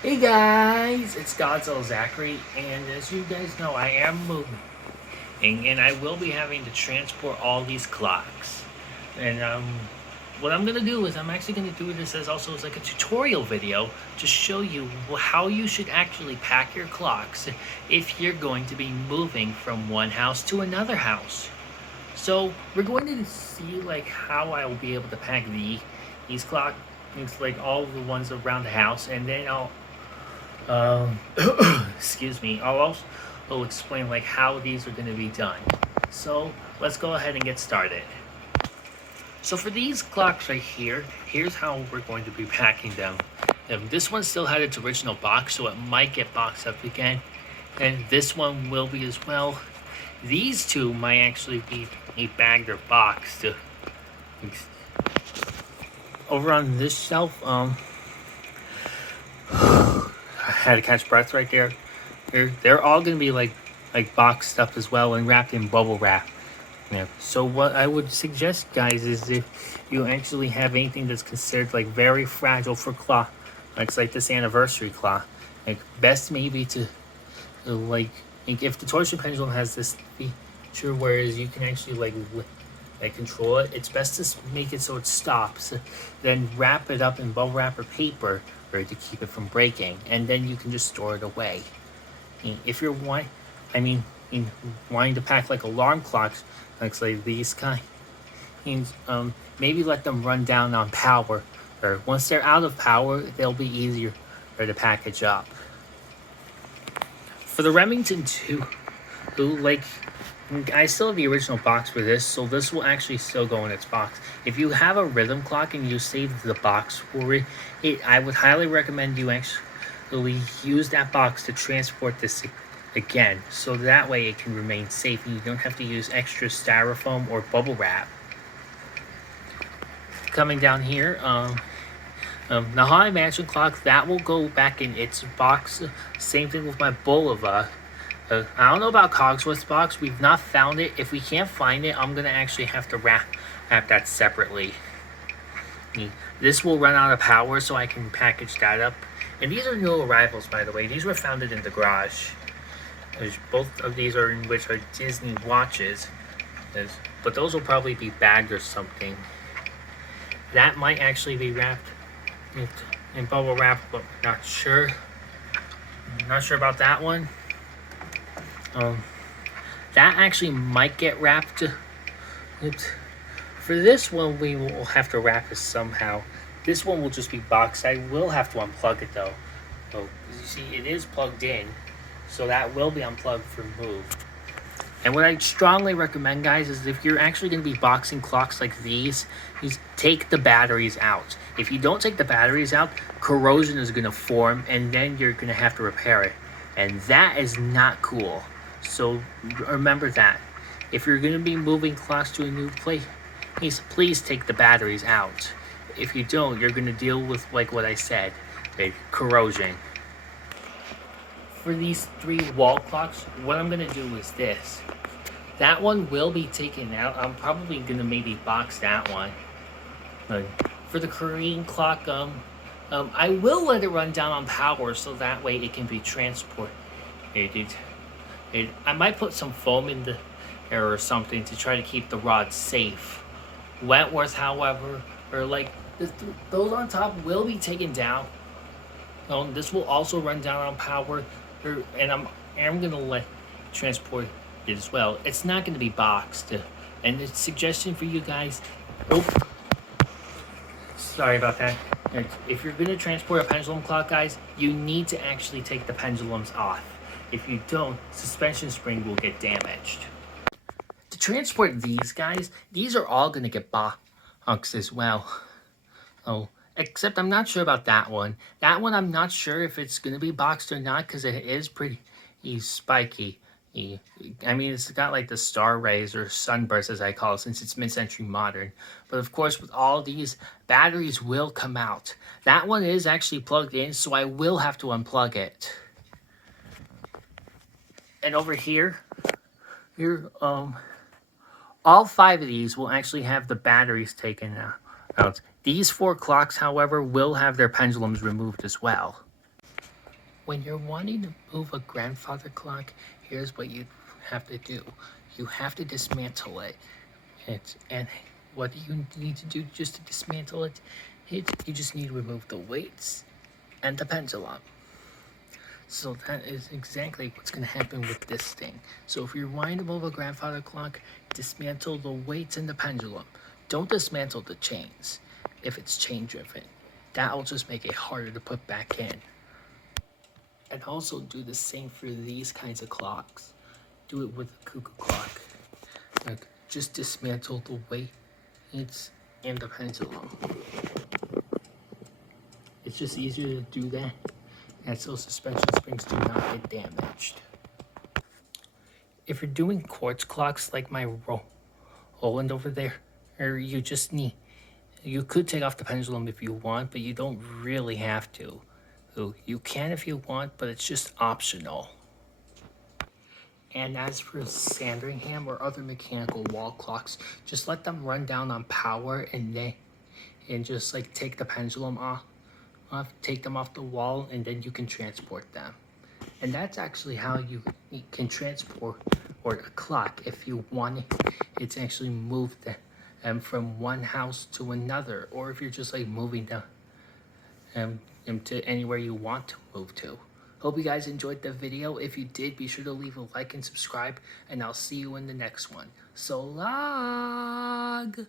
Hey guys, it's Godzilla Zachary, and as you guys know, I am moving, and I will be having to transport all these clocks. And what I'm gonna do is I'm actually gonna do this as also as like a tutorial video to show you how you should actually pack your clocks if you're going to be moving from one house to another house. So we're going to see like how I will be able to pack these clocks, like all the ones around the house, and then um, excuse me. I'll also explain like how these are going to be done. So let's go ahead and get started. So for these clocks right here, here's how we're going to be packing them. This one still had its original box, so it might get boxed up again. And this one will be as well. These two might actually be bagged or boxed. Over on this shelf, I had to catch breath right there. They're all gonna be like boxed up as well and wrapped in bubble wrap. Yeah. So what I would suggest, guys, is if you actually have anything that's considered like very fragile for cloth, like this anniversary cloth, like best maybe to like if the torsion pendulum has this feature, whereas you can actually like control it, it's best to make it so it stops, then wrap it up in bubble wrap or paper or to keep it from breaking, and then you can just store it away. If you're I mean, wanting to pack like alarm clocks, like say these kind, maybe let them run down on power, or once they're out of power, they'll be easier to package up. For the Remington 2, like I still have the original box for this, so this will actually still go in its box. If you have a rhythm clock and you save the box for it, I would highly recommend you actually use that box to transport this again, so that way it can remain safe and you don't have to use extra styrofoam or bubble wrap. Coming down here, the Haunted Mansion clock, that will go back in its box. Same thing with my Bulova. I don't know about Cogsworth's box. We've not found it. If we can't find it, I'm going to actually have to wrap that separately. This will run out of power, so I can package that up. And these are new arrivals, by the way. These were founded in the garage. Both of these are in which are Disney watches. But those will probably be bagged or something. That might actually be wrapped in bubble wrap, but not sure. Not sure about that one. That actually might get wrapped. For this one, we will have to wrap it somehow. This one will just be boxed. I will have to unplug it though. So you see, it is plugged in, so that will be unplugged for move. And what I strongly recommend, guys, is if you're actually going to be boxing clocks like these, is take the batteries out. If you don't take the batteries out, corrosion is going to form, and then you're going to have to repair it. And that is not cool. So remember that. If you're going to be moving clocks to a new place, please take the batteries out. If you don't, you're going to deal with, like what I said, corrosion. For these 3 wall clocks, what I'm going to do is this. That one will be taken out. I'm probably going to maybe box that one. For the Korean clock, I will let it run down on power so that way it can be transported. I might put some foam in there or something to try to keep the rod safe. Wentworth, however, or like those on top will be taken down. This will also run down on power, and I'm gonna let transport it as well. It's not gonna be boxed. And the suggestion for you guys, sorry about that. If you're gonna transport a pendulum clock, guys, you need to actually take the pendulums off. If you don't, suspension spring will get damaged. To transport these guys, these are all gonna get boxed as well. Except I'm not sure about that one. That one I'm not sure if it's gonna be boxed or not because it is pretty spiky. I mean, it's got like the star rays or sunbursts as I call it since it's mid-century modern. But of course, with all these, batteries will come out. That one is actually plugged in, so I will have to unplug it. And over here, all 5 of these will actually have the batteries taken out. These 4 clocks, however, will have their pendulums removed as well. When you're wanting to move a grandfather clock, here's what you have to do. You have to dismantle it. And what do you need to do just to dismantle it? You just need to remove the weights and the pendulum. So that is exactly what's going to happen with this thing. So if you're wanting to move a grandfather clock, dismantle the weights and the pendulum. Don't dismantle the chains if it's chain driven. That'll just make it harder to put back in. And also do the same for these kinds of clocks. Do it with a cuckoo clock. Like, just dismantle the weights and the pendulum. It's just easier to do that, and so suspension springs do not get damaged. If you're doing quartz clocks like my Roland over there, or you could take off the pendulum if you want, but you don't really have to. You can if you want, but it's just optional. And as for Sandringham or other mechanical wall clocks, just let them run down on power and just like take the pendulum off, take them off the wall, and then you can transport them. And that's actually how you can transport or a clock if you want it to actually move them from one house to another, or if you're just like moving them to anywhere you want to move to. Hope you guys enjoyed the video. If you did, be sure to leave a like and subscribe, and I'll see you in the next one. So long!